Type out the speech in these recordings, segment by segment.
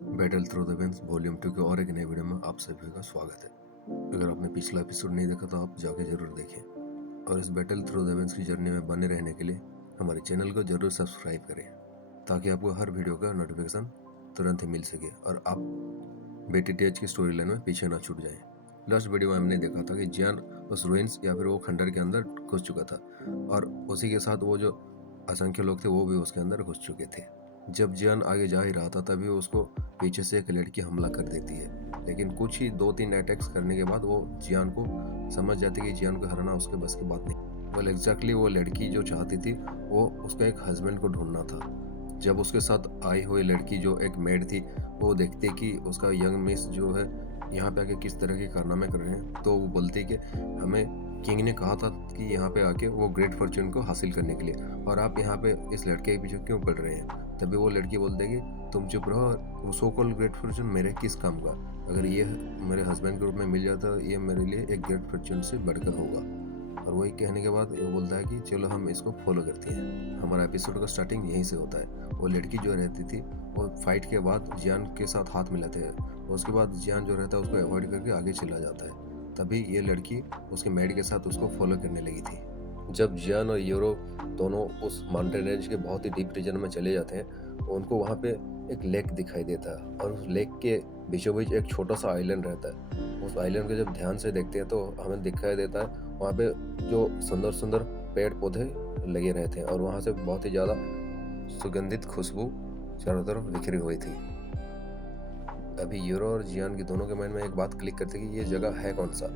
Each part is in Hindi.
Battle through the winds volume 2 के और एक नए वीडियो में आप सभी का स्वागत है। अगर आपने पिछला एपिसोड नहीं देखा तो आप जाके जरूर देखें और इस बैटल थ्रू द विंड्स की जर्नी में बने रहने के लिए हमारे चैनल को जरूर सब्सक्राइब करें ताकि आपको हर वीडियो का नोटिफिकेशन तुरंत ही मिल सके और आप बेटी टेज की स्टोरी लाइन में पीछे ना छूट जाएं। लास्ट वीडियो में हमने देखा था कि जियान उस रुइंस या फिर वो खंडर के अंदर घुस चुका था और उसी के साथ वो जो असंख्य लोग थे वो भी उसके अंदर घुस चुके थे। जब जियान आगे जा ही रहा था तभी उसको पीछे से एक लड़की हमला कर देती है, लेकिन कुछ ही 2-3 अटैक्स करने के बाद वो जियान को समझ जाती है कि जियान को हराना उसके बस की बात नहीं। well, एग्जैक्टली वो लड़की जो चाहती थी वो उसका एक हस्बैंड को ढूंढना था। जब उसके साथ आई हुई लड़की जो एक मेड थी वो देखती कि उसका यंग मिस जो है यहाँ पे आके किस तरह के कारनामे कर रहे हैं, तो वो बोलती कि हमें किंग ने कहा था कि यहाँ पे आके वो ग्रेट फॉर्च्यून को हासिल करने के लिए, और आप यहाँ पे इस लड़के के पीछे क्यों पड़ रहे हैं। तभी वो लड़की बोल देगी तुम चुप रहो, वो सो कॉल्ड ग्रेट फॉर्च्यून मेरे किस काम का, अगर ये मेरे हस्बैंड के रूप में मिल जाता ये मेरे लिए एक ग्रेट फॉर्च्यून से बढ़कर होगा। और वही कहने के बाद वो बोलता है कि चलो हम इसको फॉलो करते हैं। हमारा एपिसोड का स्टार्टिंग यहीं से होता है। वो लड़की जो रहती थी वो फाइट के बाद जियान के साथ हाथ मिलाते हैं, उसके बाद जियान जो रहता है उसको अवॉइड करके आगे चला जाता है। तभी ये लड़की उसके मेड के साथ उसको फॉलो करने लगी थी। जब जियान और यूरो दोनों उस माउंटेन रेंज के बहुत ही डीप रीजन में चले जाते हैं, उनको वहाँ पे एक लेक दिखाई देता है और उस लेक के बीचों बीच एक छोटा सा आइलैंड रहता है। उस आइलैंड को जब ध्यान से देखते हैं तो हमें दिखाई देता है वहाँ पे जो सुंदर सुंदर पेड़ पौधे लगे रहते हैं और वहाँ से बहुत ही ज़्यादा सुगंधित खुशबू चारों तरफ बिखरी हुई थी। अभी यूरो और जियान की दोनों के माइंड में एक बात क्लिक करती है कि ये जगह है कौन सा।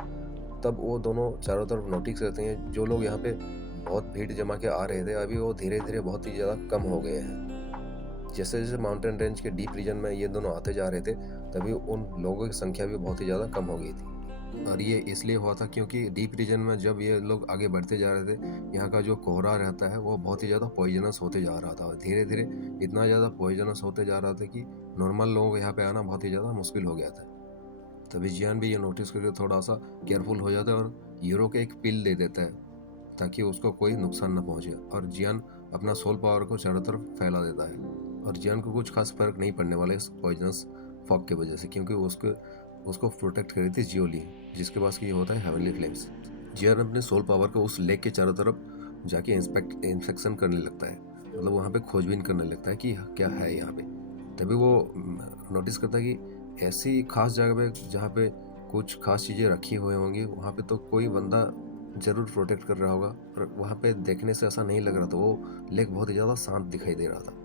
तब वो दोनों चारों तरफ नोटिस करते हैं जो लोग यहाँ पे बहुत भीड़ जमा के आ रहे थे अभी वो धीरे धीरे बहुत ही ज़्यादा कम हो गए हैं। जैसे जैसे माउंटेन रेंज के डीप रीजन में ये दोनों आते जा रहे थे तभी उन लोगों की संख्या भी बहुत ही ज़्यादा कम हो गई थी। और ये इसलिए हुआ था क्योंकि डीप रीजन में जब ये लोग आगे बढ़ते जा रहे थे यहाँ का जो कोहरा रहता है वो बहुत ही ज़्यादा पॉइजनस होते जा रहा था और धीरे धीरे इतना ज़्यादा पॉइजनस होते जा रहा था कि नॉर्मल लोगों को यहाँ पे आना बहुत ही ज़्यादा मुश्किल हो गया था। तभी जियान भी ये नोटिस करके थोड़ा सा केयरफुल हो जाता है और यूरो के एक पिल दे देता है ताकि उसको कोई नुकसान न पहुंचे, और जियान अपना सोल पावर को चारों तरफ फैला देता है। और जियान को कुछ खास फर्क नहीं पड़ने वाला इस पॉइजनस फॉग की वजह से क्योंकि उसको उसको प्रोटेक्ट करी थी जियोली, जिसके पास ये होता है हेवनली फ्लेम्स। जियान अपने सोल पावर को उस लेक के चारों तरफ जाके इंस्पेक्शन करने लगता है, मतलब वहाँ पे खोजबीन करने लगता है कि क्या है यहाँ पे। तभी वो नोटिस करता है कि ऐसी खास जगह पे जहाँ पे कुछ खास चीज़ें रखी हुई होंगी वहाँ पे तो कोई बंदा जरूर प्रोटेक्ट कर रहा होगा, और वहाँ पे देखने से ऐसा नहीं लग रहा था। वो लेक बहुत ही ज़्यादा शांत दिखाई दे रहा था।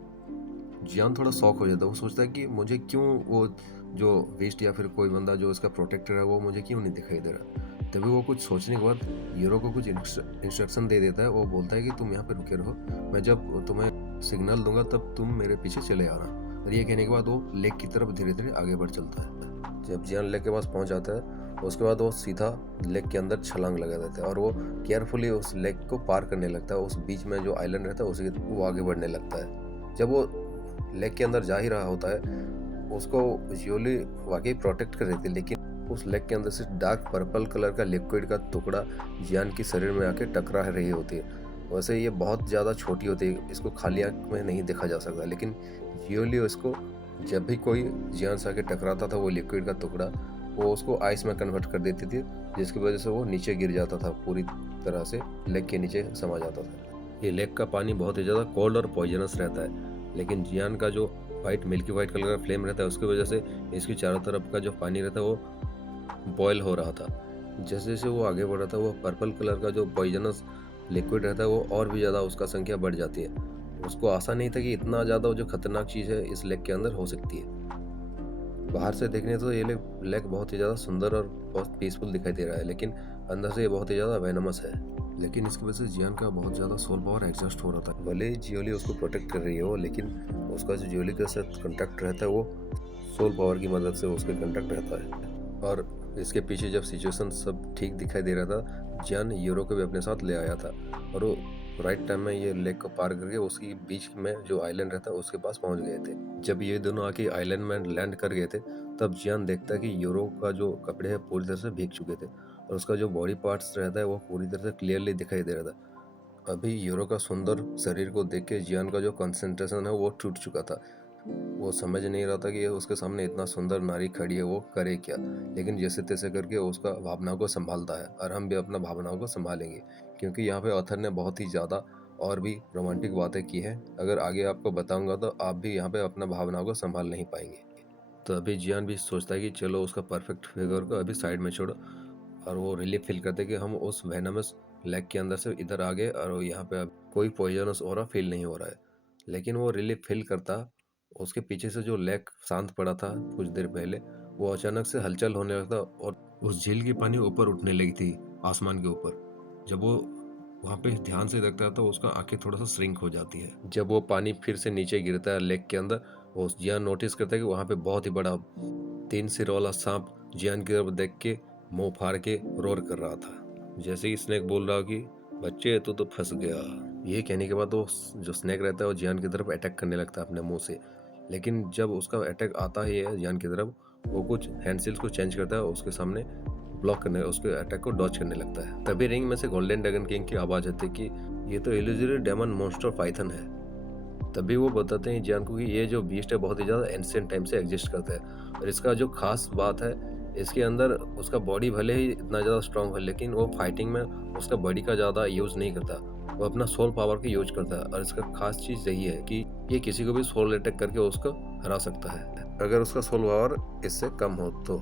जियान थोड़ा शॉक हो जाता है, वो सोचता है कि मुझे क्यों वो जो वेस्ट या फिर कोई बंदा जो इसका प्रोटेक्टर है वो मुझे क्यों नहीं दिखाई दे रहा। तभी वो कुछ सोचने के बाद यूरो को कुछ इंस्ट्रक्शन दे देता है। वो बोलता है कि तुम यहाँ पे रुके रहो, मैं जब तुम्हें सिग्नल दूंगा तब तुम मेरे पीछे चले आना। और ये कहने के बाद वो लेक की तरफ धीरे धीरे आगे बढ़ चलता है। जब जियान लेक के पास पहुंच जाता है उसके बाद वो सीधा लेक के अंदर छलांग लगा देता है और वो केयरफुली उस लेक को पार करने लगता है। उस बीच में जो आइलैंड रहता है उसी वो आगे बढ़ने लगता है। जब वो लेक के अंदर जा ही रहा होता है उसको जियोली वाकई प्रोटेक्ट कर रही थी, लेकिन उस लेक के अंदर से डार्क पर्पल कलर का लिक्विड का टुकड़ा जियान के शरीर में आके टकरा रही होती है। वैसे ये बहुत ज़्यादा छोटी होती है, इसको खाली आंख में नहीं देखा जा सकता, लेकिन जियोली उसको जब भी कोई जियान से आके टकराता था वो लिक्विड का टुकड़ा वो उसको आइस में कन्वर्ट कर देती थी, जिसकी वजह से वो नीचे गिर जाता था, पूरी तरह से लेक के नीचे समा जाता था। ये लेक का पानी बहुत ही ज़्यादा कोल्ड और पॉइजनस रहता है, लेकिन जियान का जो मिल्की वाइट कलर का फ्लेम रहता है उसकी वजह से इसकी चारों तरफ का जो पानी रहता है वो बॉयल हो रहा था। जैसे जैसे वो आगे बढ़ रहा था वो पर्पल कलर का जो पॉइजनस लिक्विड रहता है वो और भी ज़्यादा उसका संख्या बढ़ जाती है। उसको आशा नहीं था कि इतना ज़्यादा जो खतरनाक चीज़ है इस लेक के अंदर हो सकती है। बाहर से देखने तो ये लेक बहुत ही ज़्यादा सुंदर और बहुत पीसफुल दिखाई दे रहा है, लेकिन अंदर से ये बहुत ही ज़्यादा वेनमस है। लेकिन इसकी वजह से जियान का बहुत ज़्यादा सोल पावर एग्जॉस्ट हो रहा था। भले ही जियोली उसको प्रोटेक्ट कर रही हो, लेकिन उसका जो जियोली के साथ कॉन्टैक्ट रहता है वो सोल पावर की मदद से उसके कॉन्टैक्ट रहता है। और इसके पीछे जब सिचुएशन सब ठीक दिखाई दे रहा था जियान यूरो को भी अपने साथ ले आया था और वो राइट टाइम में ये लेक को पार करके उसकी बीच में जो आइलैंड रहता है उसके पास पहुंच गए थे। जब ये दोनों आके आइलैंड में लैंड कर गए थे तब जियान देखता है कि यूरो का जो कपड़े हैं पूरी तरह से भीग चुके थे और उसका जो बॉडी पार्ट्स रहता है वो पूरी तरह से क्लियरली दिखाई दे रहा था। अभी यूरो का सुंदर शरीर को देख के जियान का जो कंसंट्रेशन है वो टूट चुका था। वो समझ नहीं रहा था कि उसके सामने इतना सुंदर नारी खड़ी है, वो करे क्या। लेकिन जैसे तैसे करके उसका भावनाओं को संभालता है, और हम भी अपना भावनाओं को संभालेंगे, क्योंकि यहाँ पे ऑथर ने बहुत ही ज़्यादा और भी रोमांटिक बातें की हैं। अगर आगे आपको बताऊंगा तो आप भी यहाँ पे अपना भावनाओं को संभाल नहीं पाएंगे। तो अभी जियान भी सोचता है कि चलो उसका परफेक्ट फिगर को अभी साइड में छोड़ो, और वो रिलीफ फील करते कि हम उस वेनमस लेग के अंदर से इधर आ गए और यहाँ पे अब कोई पॉइजनस ऑरा फील नहीं हो रहा है। लेकिन वो रिलीफ फील करता, उसके पीछे से जो लेग शांत पड़ा था कुछ देर पहले, वो अचानक से हलचल होने लगता और उस झील की पानी ऊपर उठने लगी थी आसमान के ऊपर। जब वो वहाँ पे ध्यान से देखता है तो उसका आंखें थोड़ा सा श्रिंक हो जाती है। जब वो पानी फिर से नीचे गिरता है लेक के अंदर, वो जियान नोटिस करता है कि वहाँ पे बहुत ही बड़ा 3 सिर वाला सांप जियान की तरफ देख के मुंह फाड़ के रोर कर रहा था। जैसे ही स्नेक बोल रहा कि बच्चे तो फंस गया, ये कहने के बाद वो जो स्नेक रहता है वो जियान की तरफ अटैक करने लगता है अपने मुंह से। लेकिन जब उसका अटैक आता है जियान की तरफ, वो कुछ हैंडसिल्स को चेंज करता है, उसके सामने ब्लॉक करने, उसके अटैक को डॉच करने लगता है। तभी रिंग में से गोल्डन ड्रैगन किंग की आवाज आती है कि ये तो इल्यूजरी डेमन मॉन्स्टर पाइथन है। तभी वो बताते हैं जियान को कि ये जो बीस्ट है बहुत ही ज़्यादा एंशिएंट टाइम से एग्जिस्ट करता है, और इसका जो खास बात है, इसके अंदर उसका बॉडी भले ही इतना ज़्यादा स्ट्रांग है, लेकिन वो फाइटिंग में उसका बॉडी का ज़्यादा यूज़ नहीं करता, वो अपना सोल पावर का यूज करता है। और इसका खास चीज़ यही है कि ये किसी को भी सोल अटैक करके उसको हरा सकता है, अगर उसका सोल पावर इससे कम हो तो।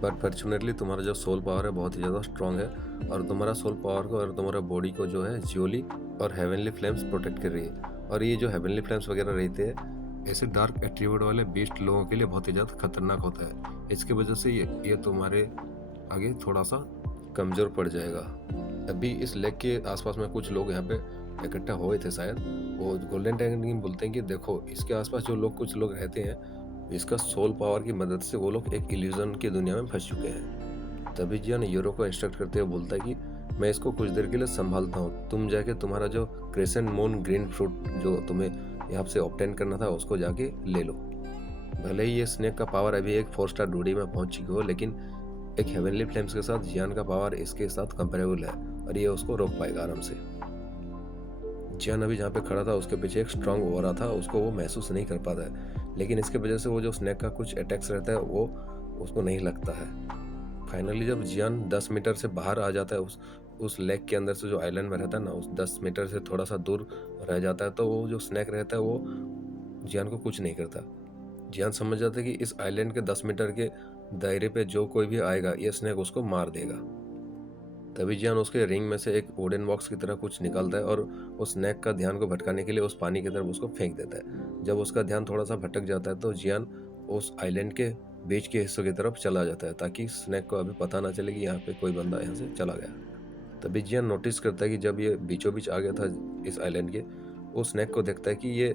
बट फॉर्चुनेटली तुम्हारा जो सोल पावर है बहुत ही ज़्यादा स्ट्रांग है, और तुम्हारा सोल पावर को और तुम्हारा बॉडी को जो है जियोली और हेवनली फ्लेम्स प्रोटेक्ट कर रही है। और ये जो हेवनली फ्लेम्स वगैरह रहते हैं, ऐसे डार्क एट्रीब्यूट वाले बीस्ट लोगों के लिए बहुत ही ज़्यादा खतरनाक होता है। इसकी वजह से ये तुम्हारे आगे थोड़ा सा कमज़ोर पड़ जाएगा। अभी इस लेक के आसपास में कुछ लोग यहाँ पे इकट्ठा हुए थे शायद, वो गोल्डन ड्रैगन किंग बोलते हैं कि देखो इसके आसपास जो लोग कुछ लोग रहते हैं, इसका सोल पावर की मदद से वो लोग एक इल्यूजन की दुनिया में फंस चुके हैं। तभी जियान यूरो को इंस्ट्रक्ट करते हुए बोलता है कि मैं इसको कुछ देर के लिए संभालता हूँ, तुम जाके तुम्हारा जो क्रेसेंट मून ग्रीन फ्रूट जो तुम्हें यहाँ से ऑब्टेन करना था उसको जाके ले लो। भले ही ये स्नेक का पावर अभी एक 4 स्टार डूडी में पहुंच चुकी हो, लेकिन एक हेवनली फ्लेम्स के साथ जियान का पावर इसके साथ कंपेरेबल है, और ये उसको रोक पाएगा आराम से। जियान अभी जहाँ पे खड़ा था उसके पीछे एक स्ट्रांग ऑरा था, उसको वो महसूस नहीं कर पाता है, लेकिन इसके वजह से वो जो स्नेक का कुछ अटैक्स रहता है वो उसको नहीं लगता है। फाइनली जब जियान 10 मीटर से बाहर आ जाता है उस लेक के अंदर से, जो आइलैंड में रहता है ना, उस 10 मीटर से थोड़ा सा दूर रह जाता है, तो वो जो स्नेक रहता है वो जियान को कुछ नहीं करता। जियान समझ जाता है कि इस आइलैंड के 10 मीटर के दायरे पे जो कोई भी आएगा ये स्नेक उसको मार देगा। तभी जियान उसके रिंग में से एक वुडन बॉक्स की तरह कुछ निकालता है और उस स्नेक का ध्यान को भटकाने के लिए उस पानी की तरफ उसको फेंक देता है। जब उसका ध्यान थोड़ा सा भटक जाता है तो जियान उस आइलैंड के बीच के हिस्सों की तरफ चला जाता है, ताकि स्नेक को अभी पता ना चले कि यहाँ पे कोई बंदा यहाँ से चला गया। तभी जियान नोटिस करता है कि जब ये बीचों बीच आ गया था इस आइलैंड के, वो स्नेक को देखता है कि ये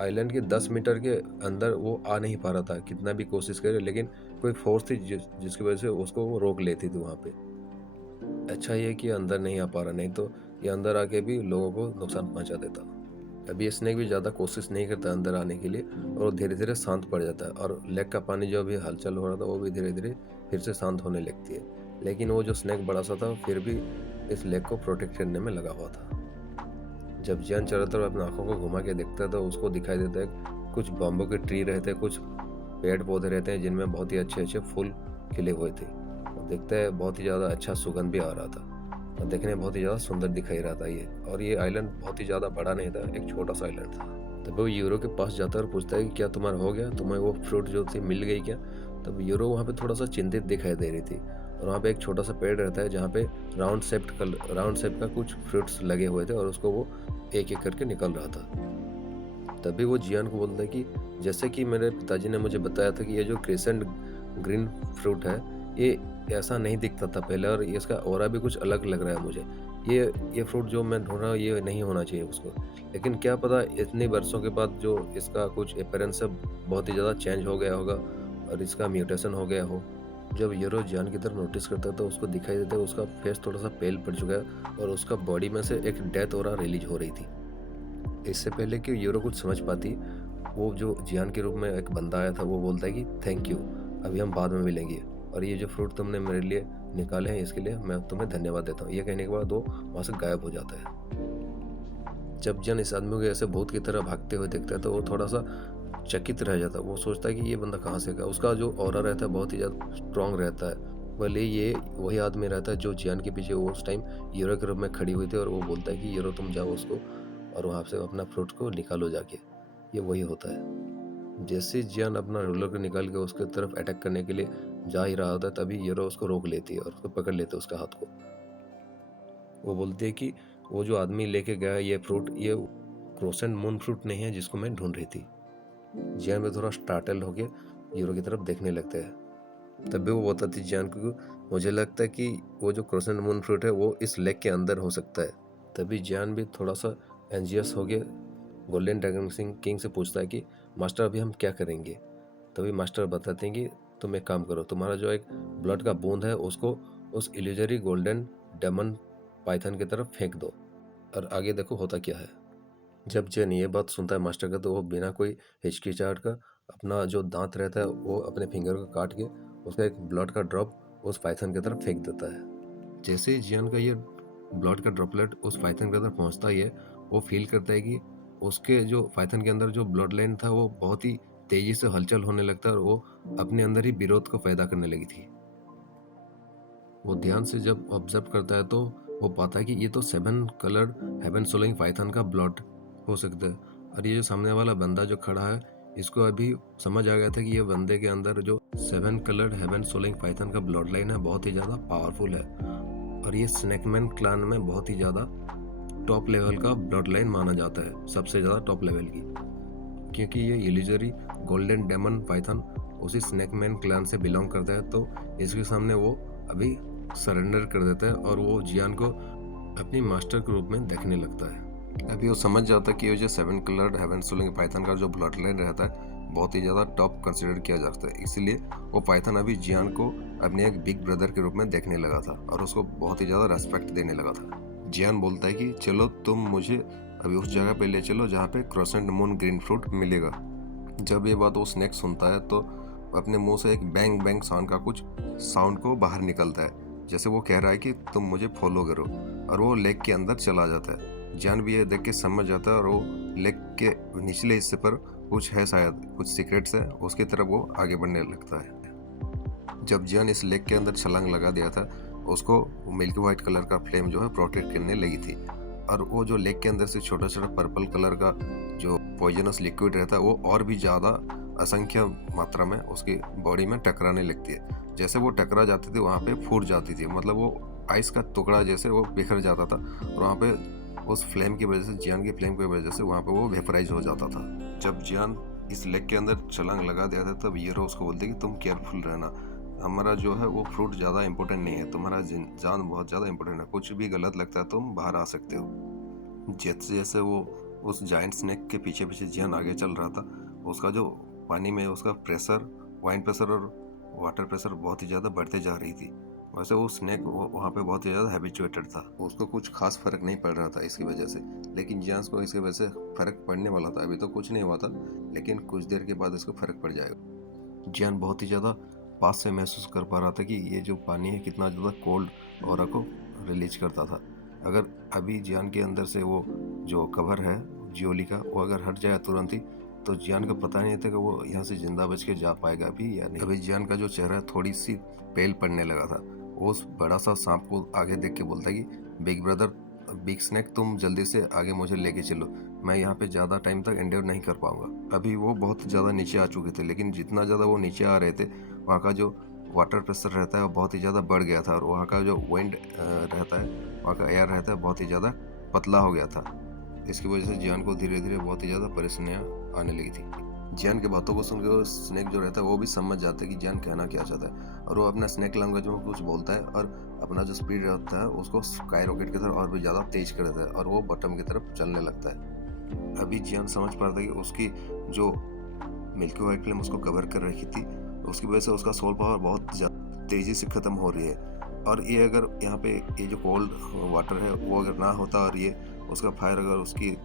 आइलैंड के 10 मीटर के अंदर वो आ नहीं पा रहा था, कितना भी कोशिश करे, लेकिन कोई फोर्स थी जिसकी वजह से उसको वो रोक लेती थी वहाँ पे। अच्छा ये कि अंदर नहीं आ पा रहा, नहीं तो ये अंदर आके भी लोगों को नुकसान पहुँचा देता। अभी ये स्नेक भी ज़्यादा कोशिश नहीं करता अंदर आने के लिए, और वो धीरे धीरे शांत पड़ जाता है, और लेक का पानी जो अभी हलचल हो रहा था वो भी धीरे धीरे फिर से शांत होने लगती है। लेकिन वो जो स्नेक बड़ा सा था फिर भी इस लेक को प्रोटेक्ट करने में लगा हुआ था। जब जियान चारों तरफ अपनी आंखों को घुमा के देखता है तो उसको दिखाई देता है कुछ बम्बो के ट्री रहते हैं, कुछ पेड़ पौधे रहते हैं जिनमें बहुत ही अच्छे अच्छे फूल खिले हुए थे, और देखता है बहुत ही ज़्यादा अच्छा सुगंध भी आ रहा था, और देखने में बहुत ही ज़्यादा सुंदर दिखाई रहा था ये। और ये आइलैंड बहुत ही ज़्यादा बड़ा नहीं था, एक छोटा सा आइलैंड था। तब वो यूरो के पास जाता है और पूछता है कि क्या तुम्हारा हो गया, तुम्हें वो फ्रूट जो थी मिल गई क्या। तब यूरो वहाँ पे थोड़ा सा चिंतित दिखाई दे रही थी, और वहाँ पे एक छोटा सा पेड़ रहता है जहाँ पे राउंड शेप का कुछ फ्रूट्स लगे हुए थे, और उसको वो एक एक करके निकल रहा था। तभी वो जियान को बोलता है कि जैसे कि मेरे पिताजी ने मुझे बताया था कि ये जो क्रेसेंट ग्रीन फ्रूट है ये ऐसा नहीं दिखता था पहले, और इसका ऑरा भी कुछ अलग लग रहा है मुझे। ये फ्रूट जो मैं ढूंढ रहा हूँ ये नहीं होना चाहिए उसको, लेकिन क्या पता इतने वर्षों के बाद जो इसका कुछ अपीयरेंस है बहुत ही ज़्यादा चेंज हो गया होगा और इसका म्यूटेशन हो गया हो। जब यूरो जियान की तरफ नोटिस करता है तो उसको दिखाई देता है उसका फेस थोड़ा सा पेल पड़ चुका है, और उसका बॉडी में से एक डेथ ऑरा रिलीज हो रही थी। इससे पहले कि यूरो कुछ समझ पाती, वो जो जियान के रूप में एक बंदा आया था वो बोलता है कि थैंक यू, अभी हम बाद में मिलेंगे, और ये जो फ्रूट तुमने मेरे लिए निकाले हैं इसके लिए मैं तुम्हें धन्यवाद देता हूँ। ये कहने के बाद वो वहाँ से गायब हो जाता है। जब जियान इस आदमी को ऐसे भूत की तरह भागते हुए देखता है तो वो थोड़ा सा चकित रह जाता है। वो सोचता है कि ये बंदा कहाँ से गया। उसका जो ऑरा रहता है बहुत ही ज़्यादा स्ट्रॉन्ग रहता है। भले ये वही आदमी रहता है जो जियान के पीछे वो उस टाइम यूरो के रूप में खड़ी हुई थी, और वो बोलता है कि यूरो तुम जाओ उसको और वहाँ से अपना फ्रूट को निकालो जाके। ये वही होता है। जैसे जियान अपना रूलर को निकाल के उसके तरफ अटैक करने के लिए जा ही रहा होता है, तभी यूरो उसको रोक लेती है और उसको पकड़ लेते है उसका हाथ को। वो बोलती है कि वो जो आदमी लेके गया ये फ्रूट, ये क्रोसेंट मून फ्रूट नहीं है जिसको मैं ढूंढ रही थी। जियान में थोड़ा स्टार्टल होके यूरो की तरफ देखने लगता है। तब भी वो बताती जियान को, मुझे लगता है कि वो जो क्रोसेंट मून फ्रूट है वो इस लेक के अंदर हो सकता है। तभी जियान भी थोड़ा सा एंजियस हो गया गोल्डन ड्रैगन किंग से पूछता है कि मास्टर अभी हम क्या करेंगे। तभी मास्टर बताते हैं कि तुम एक काम करो, तुम्हारा जो एक ब्लड का बूंद है उसको उस इल्यूजरी गोल्डन डेमन पाइथन की तरफ फेंक दो और आगे देखो होता क्या है। जब जैन ये बात सुनता है मास्टर का, तो वो बिना कोई हिचकिचाहट का अपना जो दांत रहता है वो अपने फिंगर को काट के उसका एक ब्लड का ड्रॉप उस पाइथन की तरफ फेंक देता है। जैसे ही जियान का ये ब्लड का ड्रॉपलेट उस पाइथन की तरफ पहुंचता ही है, वो फील करता है कि उसके जो पाइथन के अंदर जो ब्लड लाइन था वो बहुत ही तेजी से हलचल होने लगता है और वो अपने अंदर ही विरोध को पैदा करने लगी थी। वो ध्यान से जब ऑब्जर्व करता है तो वो पाता है कि ये तो 7 कलर्ड हेवन सोलिंग पाइथन का ब्लड हो सकता है। और ये जो सामने वाला बंदा जो खड़ा है, इसको अभी समझ आ गया था कि ये बंदे के अंदर जो 7 कलर्ड हेवन सोलिंग पाइथन का ब्लड लाइन है बहुत ही ज़्यादा पावरफुल है, और ये स्नैकमैन क्लान में बहुत ही ज़्यादा टॉप लेवल का ब्लड लाइन माना जाता है, सबसे ज़्यादा टॉप लेवल की, क्योंकि ये इल्यूजरी गोल्डन डेमन पाइथन उसी स्नैकमैन क्लान से बिलोंग करता है। तो इसके सामने वो अभी सरेंडर कर देता है और वो जियान को अपनी मास्टर के रूप में देखने लगता है। अभी वो समझ जाता है कि ये जो 7 कलर्ड हेवन सोलिंग पाइथन का जो ब्लड लाइन रहता है बहुत ही ज़्यादा टॉप कंसिडर किया जाता है, इसलिए वो पाइथन अभी जियान को अपने एक बिग ब्रदर के रूप में देखने लगा था और उसको बहुत ही ज़्यादा रेस्पेक्ट देने लगा था। जियान बोलता है कि चलो तुम मुझे अभी उस जगह पे ले चलो जहाँ पे क्रोसेंट मून ग्रीन फ्रूट मिलेगा। जब ये बात वो स्नेक सुनता है तो अपने मुंह से एक बैंग बैंग साउंड का कुछ साउंड को बाहर निकलता है, जैसे वो कह रहा है कि तुम मुझे फॉलो करो, और वो लेक के अंदर चला जाता है। जान भी ये देख के समझ जाता है और वो लेक के निचले हिस्से पर कुछ है, शायद कुछ सीक्रेट्स है, उसकी तरफ वो आगे बढ़ने लगता है। जब जियान इस लेक के अंदर छलांग लगा दिया था, उसको मिल्की वाइट कलर का फ्लेम जो है प्रोटेक्ट करने लगी थी, और वो जो लेक के अंदर से छोटा छोटा पर्पल कलर का जो पॉइजनस लिक्विड रहता है वो और भी ज़्यादा असंख्य मात्रा में उसकी बॉडी में टकराने लगती है। जैसे वो टकरा जाती थी वहाँ पे फूट जाती थी, मतलब वो आइस का टुकड़ा जैसे वो बिखर जाता था, और वहाँ पे उस फ्लेम की वजह से, जियान की फ्लेम की वजह से वहाँ पे वो वेपराइज हो जाता था। जब जियान इस लेक के अंदर छलांग लगा दिया था तब हीरो उसको बोलते कि तुम केयरफुल रहना, हमारा जो है वो फ्रूट ज़्यादा इंपॉर्टेंट नहीं है, तुम्हारा जान बहुत ज़्यादा इंपॉर्टेंट है, कुछ भी गलत लगता है तुम बाहर आ सकते हो। जैसे जैसे वो उस जाइंट स्नेक के पीछे पीछे जियान आगे चल रहा था, उसका जो पानी में उसका प्रेशर, वाइन प्रेशर और वाटर प्रेशर बहुत ही ज़्यादा बढ़ते जा रही थी। वैसे वो स्नेक वहाँ पे बहुत ही ज़्यादा हैबिचुएटेड था, उसको कुछ खास फर्क नहीं पड़ रहा था इसकी वजह से, लेकिन जियान को इसकी वजह से फर्क पड़ने वाला था। अभी तो कुछ नहीं हुआ था, लेकिन कुछ देर के बाद इसको फर्क पड़ जाएगा। जियान बहुत ही ज़्यादा पास से महसूस कर पा रहा था कि ये जो पानी है कितना ज़्यादा कोल्ड ऑरा को रिलीज करता था। अगर अभी जियान के अंदर से वो जो कवर है जियोली का वो अगर हट जाए तुरंत ही, तो जियान को पता नहीं था कि वो यहाँ से जिंदा बच के जा पाएगा अभी या नहीं। अभी जियान का जो चेहरा थोड़ी सी पेल पड़ने लगा था। वो उस बड़ा सा सांप को आगे देख के बोलता है कि बिग ब्रदर, बिग स्नैक, तुम जल्दी से आगे मुझे लेके चलो, मैं यहाँ पे ज़्यादा टाइम तक एंड्योर नहीं कर पाऊंगा। अभी वो बहुत ज़्यादा नीचे आ चुके थे, लेकिन जितना ज़्यादा वो नीचे आ रहे थे वहाँ का जो वाटर प्रेशर रहता है वो बहुत ही ज़्यादा बढ़ गया था, और वहाँ का जो विंड रहता है, वहाँ का एयर रहता है, बहुत ही ज़्यादा पतला हो गया था। इसकी वजह से जियान को धीरे धीरे बहुत ही ज़्यादा परेशानियाँ आने लगी थी। जियान की बातों को सुनकर स्नेक जो रहता है वो भी समझ जाता है कि जियान कहना क्या चाहता है, और वो अपना स्नेक लैंग्वेज में कुछ बोलता है और अपना जो स्पीड रहता है उसको स्काई रॉकेट की तरफ और भी ज़्यादा तेज कर देता है, और वो बॉटम की तरफ चलने लगता है। अभी जियान समझ पाता है कि उसकी जो मिल्की वाइट फ्लेम उसको कवर कर रखी थी, उसकी वजह से उसका सोल पावर बहुत तेज़ी से ख़त्म हो रही है, और ये अगर यहाँ पे ये जो कोल्ड वाटर है वो अगर ना होता और ये उसका फायर अगर उसकी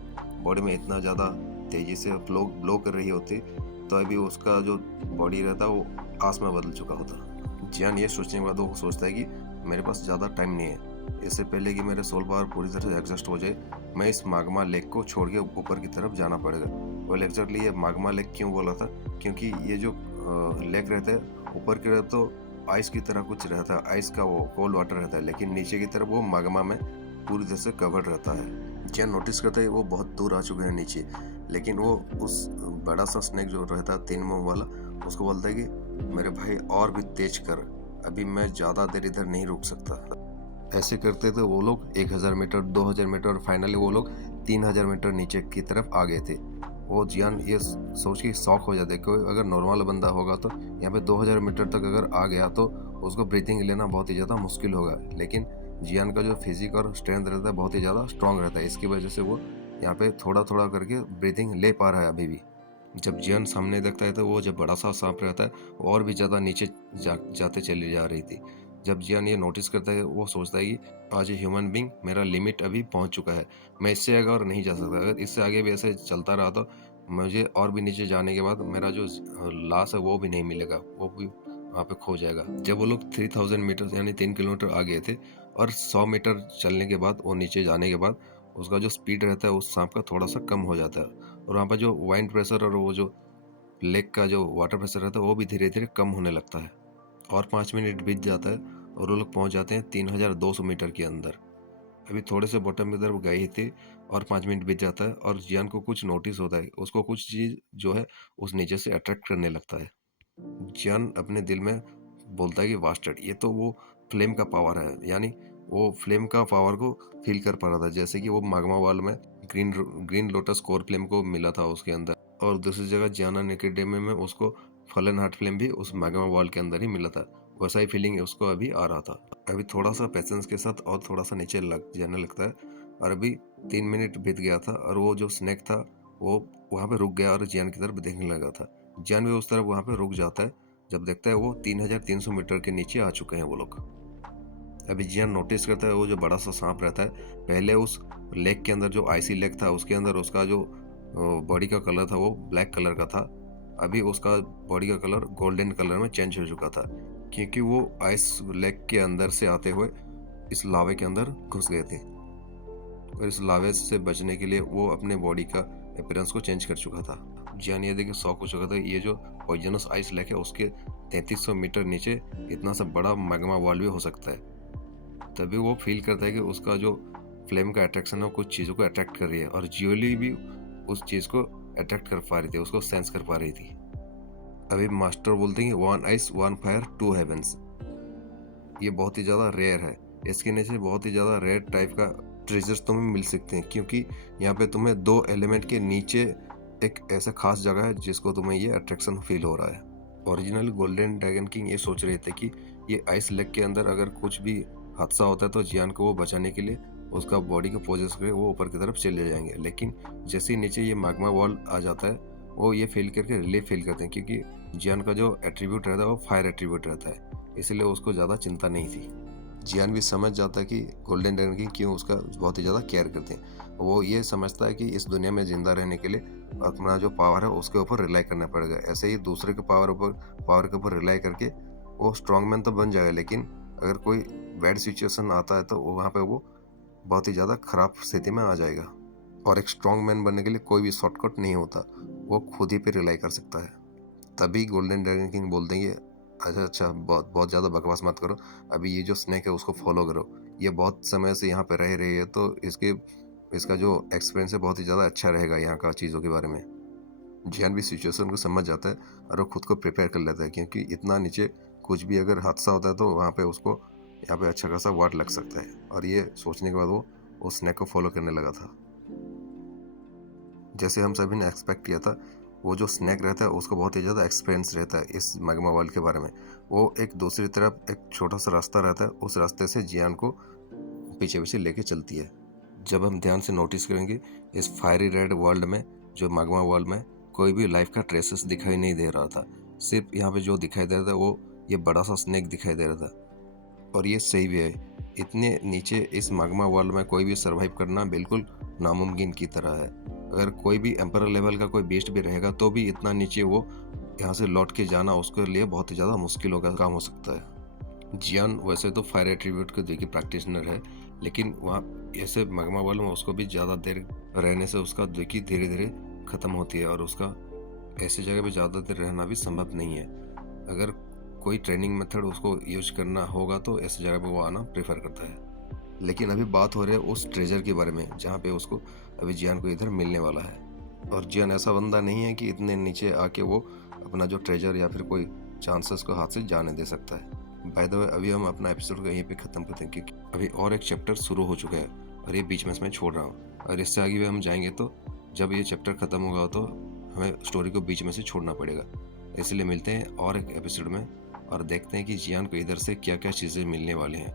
बॉडी में इतना ज़्यादा तेज़ी से ब्लो कर रही होती, तो अभी उसका जो बॉडी रहता वो आस में बदल चुका होता। जियान ये सोचने के बाद वो सोचता है कि मेरे पास ज़्यादा टाइम नहीं है, इससे पहले कि मेरे सोल पावर पूरी तरह से एग्जॉस्ट हो जाए, मैं इस माग्मा लेक को छोड़ के ऊपर की तरफ जाना पड़ेगा। वेल एक्जैक्टली ये माग्मा लेक क्यों बोला था, क्योंकि ये जो लेक रहता है ऊपर की तरफ तो आइस की तरह कुछ रहता है, आइस का वो कोल्ड वाटर रहता है, लेकिन नीचे की तरफ वो माग्मा में पूरी तरह से कवर्ड रहता है। जियान नोटिस करता है वो बहुत दूर आ चुके हैं नीचे, लेकिन वो उस बड़ा सा स्नेक जो रहता है 3 मुंह वाला, उसको बोलता है कि मेरे भाई और भी तेज कर, अभी मैं ज़्यादा देर इधर नहीं रुक सकता। ऐसे करते तो वो लोग 1000 मीटर, 2000 मीटर और फाइनली वो लोग 3000 मीटर नीचे की तरफ आ गए थे। वो जियान ये सोच के शॉक हो जाते, कोई अगर नॉर्मल बंदा होगा तो यहाँ पे 2000 मीटर तक अगर आ गया तो उसको ब्रीथिंग लेना बहुत ही ज़्यादा मुश्किल होगा, लेकिन जियान का जो फिजिक और स्ट्रेंथ रहता है बहुत ही ज़्यादा स्ट्रांग रहता है, इसकी वजह से वो यहाँ पे थोड़ा थोड़ा करके ब्रीथिंग ले पा रहा है अभी भी। जब जियान सामने देखता है तो वो जब बड़ा सा सांप रहता है वो और भी ज़्यादा नीचे जाते चली जा रही थी। जब जियान ये नोटिस करता है वो सोचता है कि आज ये ह्यूमन बींग मेरा लिमिट अभी पहुंच चुका है, मैं इससे आगे और नहीं जा सकता, अगर इससे आगे भी ऐसे चलता रहा तो मुझे और भी नीचे जाने के बाद मेरा जो लाश है वो भी नहीं मिलेगा, वो भी वहाँ पे खो जाएगा। जब वो लोग 3000 मीटर यानी 3 किलोमीटर आ गए थे और 100 मीटर चलने के बाद वो नीचे जाने के बाद उसका जो स्पीड रहता है उस सांप का थोड़ा सा कम हो जाता है, और वहाँ पर जो वाइंड प्रेशर और वो जो लेक का जो वाटर प्रेशर रहता है वो भी धीरे धीरे कम होने लगता है। और 5 मिनट बीत जाता है और वो लोग पहुंच जाते हैं 3200 मीटर के अंदर। अभी थोड़े से बॉटम की तरफ गए ही थे और 5 मिनट बीत जाता है और जियान को कुछ नोटिस होता है, उसको कुछ चीज़ जो है उस नीचे से अट्रैक्ट करने लगता है। जियान अपने दिल में बोलता है कि वास्टर्ड, ये तो वो फ्लेम का पावर है, यानी वो फ्लेम का पावर को फील कर पा रहा था, जैसे कि वो माग्मा वाल में green green lotus core flame को मिला था उसके अंदर, और दूसरी जगह जियाना निकेडेमी में उसको फलन हार्ट फ्लेम भी उस माग्मा वाल के अंदर ही मिला था। वैसा ही फीलिंग उसको अभी आ रहा था। अभी थोड़ा सा पेशेंस के साथ और थोड़ा सा नीचे लग जाने लगता है, और अभी 3 मिनट बीत गया था और वो जो स्नेक था वो वहाँ पे रुक गया और जियान की तरफ देखने लगा था। जियान भी उस तरफ वहाँ पे रुक जाता है, जब देखता है वो 3300 मीटर के नीचे आ चुके हैं वो लोग। अभी जियान नोटिस करता है वो जो बड़ा सा सांप रहता है, पहले उस लेक के अंदर जो आइसी लेक था उसके अंदर उसका जो बॉडी का कलर था वो ब्लैक कलर का था, अभी उसका बॉडी का कलर गोल्डन कलर में चेंज हो चुका था, क्योंकि वो आइस लेक के अंदर से आते हुए इस लावे के अंदर घुस गए थे, और इस लावे से बचने के लिए वो अपने बॉडी का अपीयरेंस को चेंज कर चुका था। जियान ये देख शॉक हो चुका था, ये जो पॉइजनस आइस लेक है उसके 3300 मीटर नीचे इतना सा बड़ा मैग्मा वॉल भी हो सकता है। तभी वो फील करता है कि उसका जो फ्लेम का अट्रैक्शन है वो कुछ चीज़ों को अट्रैक्ट कर रही है, और जियोली भी उस चीज़ को अट्रैक्ट कर पा रही थी, उसको सेंस कर पा रही थी। अभी मास्टर बोलते हैं one ice one fire two heavens, ये बहुत ही ज़्यादा रेयर है, इसके नीचे बहुत ही ज़्यादा रेयर टाइप का ट्रेजर्स तुम्हें मिल सकते हैं, क्योंकि यहाँ पे तुम्हें 2 एलिमेंट के नीचे एक ऐसा खास जगह है जिसको तुम्हें ये अट्रैक्शन फील हो रहा है। ओरिजिनल गोल्डन ड्रैगन किंग ये सोच रहे थे कि ये आइस लेक के अंदर अगर कुछ भी हादसा होता है तो जियान को वो बचाने के लिए उसका बॉडी को पोजेस करके वो ऊपर की तरफ चले जाएंगे, लेकिन जैसे ही नीचे ये मैग्मा वॉल आ जाता है वो ये फील करके रिलीफ फील करते हैं, क्योंकि जियान का जो एट्रीब्यूट रहता है वो फायर एट्रीब्यूट रहता है, इसलिए उसको ज़्यादा चिंता नहीं थी। जियान भी समझ जाता है कि गोल्डन ड्रैगन किंग क्यों उसका बहुत ही ज़्यादा केयर करते हैं। वो ये समझता है कि इस दुनिया में ज़िंदा रहने के लिए अपना जो पावर है उसके ऊपर रिलाई करना पड़ेगा, ऐसे ही दूसरे के पावर के ऊपर रिलाई करके वो स्ट्रॉन्ग मैन तो बन जाएगा, लेकिन अगर कोई बैड सिचुएशन आता है तो वहाँ पे वो बहुत ही ज़्यादा ख़राब स्थिति में आ जाएगा। और एक स्ट्रॉन्ग मैन बनने के लिए कोई भी शॉर्टकट नहीं होता, वो खुद ही पे रिलाई कर सकता है। तभी गोल्डन ड्रैगन किंग बोल देंगे अच्छा अच्छा बहुत ज़्यादा बकवास मत करो, अभी ये जो स्नेक है उसको फॉलो करो, ये बहुत समय से यहाँ पे रह रही है तो इसका जो एक्सपीरियंस है बहुत ही ज़्यादा अच्छा रहेगा यहाँ का चीज़ों के बारे में। जियान भी सिचुएशन को समझ जाता है और वो खुद को प्रिपेयर कर लेता है, क्योंकि इतना नीचे कुछ भी अगर हादसा होता है तो वहाँ पे उसको यहाँ पे अच्छा खासा वाट लग सकता है, और ये सोचने के बाद वो उस स्नेक को फॉलो करने लगा था। जैसे हम सभी ने एक्सपेक्ट किया था, वो जो स्नेक रहता है उसको बहुत ही ज़्यादा एक्सपीरियंस रहता है इस मैग्मा वॉल के बारे में। वो एक दूसरी तरफ एक छोटा सा रास्ता रहता है, उस रास्ते से जियान को पीछे पीछे लेके चलती है। जब हम ध्यान से नोटिस करेंगे इस फायरी रेड वर्ल्ड में, जो मैग्मा वर्ल्ड में कोई भी लाइफ का ट्रेसेस दिखाई नहीं दे रहा था, सिर्फ यहाँ पे जो दिखाई दे रहा था वो ये बड़ा सा स्नेक दिखाई दे रहा था, और ये सही भी है। इतने नीचे इस मैग्मा वर्ल्ड में कोई भी सरवाइव करना बिल्कुल नामुमकिन की तरह है। अगर कोई भी एम्परर लेवल का कोई बीस्ट भी रहेगा तो भी इतना नीचे वो यहाँ से लौट के जाना उसके लिए बहुत ही ज़्यादा मुश्किल होगा काम हो सकता है। जियान वैसे तो फायर एट्रीब्यूट के देखिए प्रैक्टिशनर है, लेकिन वहाँ ऐसे मैग्मा वर्ल्ड में उसको भी ज़्यादा देर रहने से उसका देखिए धीरे धीरे ख़त्म होती है और उसका ऐसी जगह पे ज़्यादा देर रहना भी संभव नहीं है। अगर कोई ट्रेनिंग मेथड उसको यूज करना होगा तो ऐसी जगह पे वो आना प्रेफर करता है। लेकिन अभी बात हो रही है उस ट्रेजर के बारे में जहाँ पे उसको अभी जियान को इधर मिलने वाला है। और जियान ऐसा बंदा नहीं है कि इतने नीचे आके वो अपना जो ट्रेजर या फिर कोई चांसेस को हाथ से जाने दे सकता है। बाय द वे अभी हम अपना एपिसोड को यहीं पे ख़त्म करते हैं क्योंकि अभी और एक चैप्टर शुरू हो चुका है और ये बीच में इसमें छोड़ रहा हूँ। और इससे आगे भी हम जाएंगे तो जब ये चैप्टर ख़त्म होगा तो हमें स्टोरी को बीच में से छोड़ना पड़ेगा। इसलिए मिलते हैं और एक एपिसोड में और देखते हैं कि जियान को इधर से क्या क्या चीज़ें मिलने वाली हैं।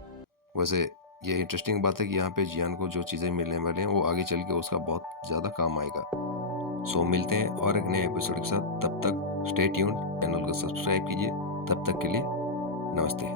वैसे ये इंटरेस्टिंग बात है कि यहाँ पे जियान को जो चीज़ें मिलने वाली हैं वो आगे चल के उसका बहुत ज़्यादा काम आएगा। सो मिलते हैं और एक नए एपिसोड के साथ। तब तक स्टे ट्यून्ड, चैनल को सब्सक्राइब कीजिए। तब तक के लिए नमस्ते।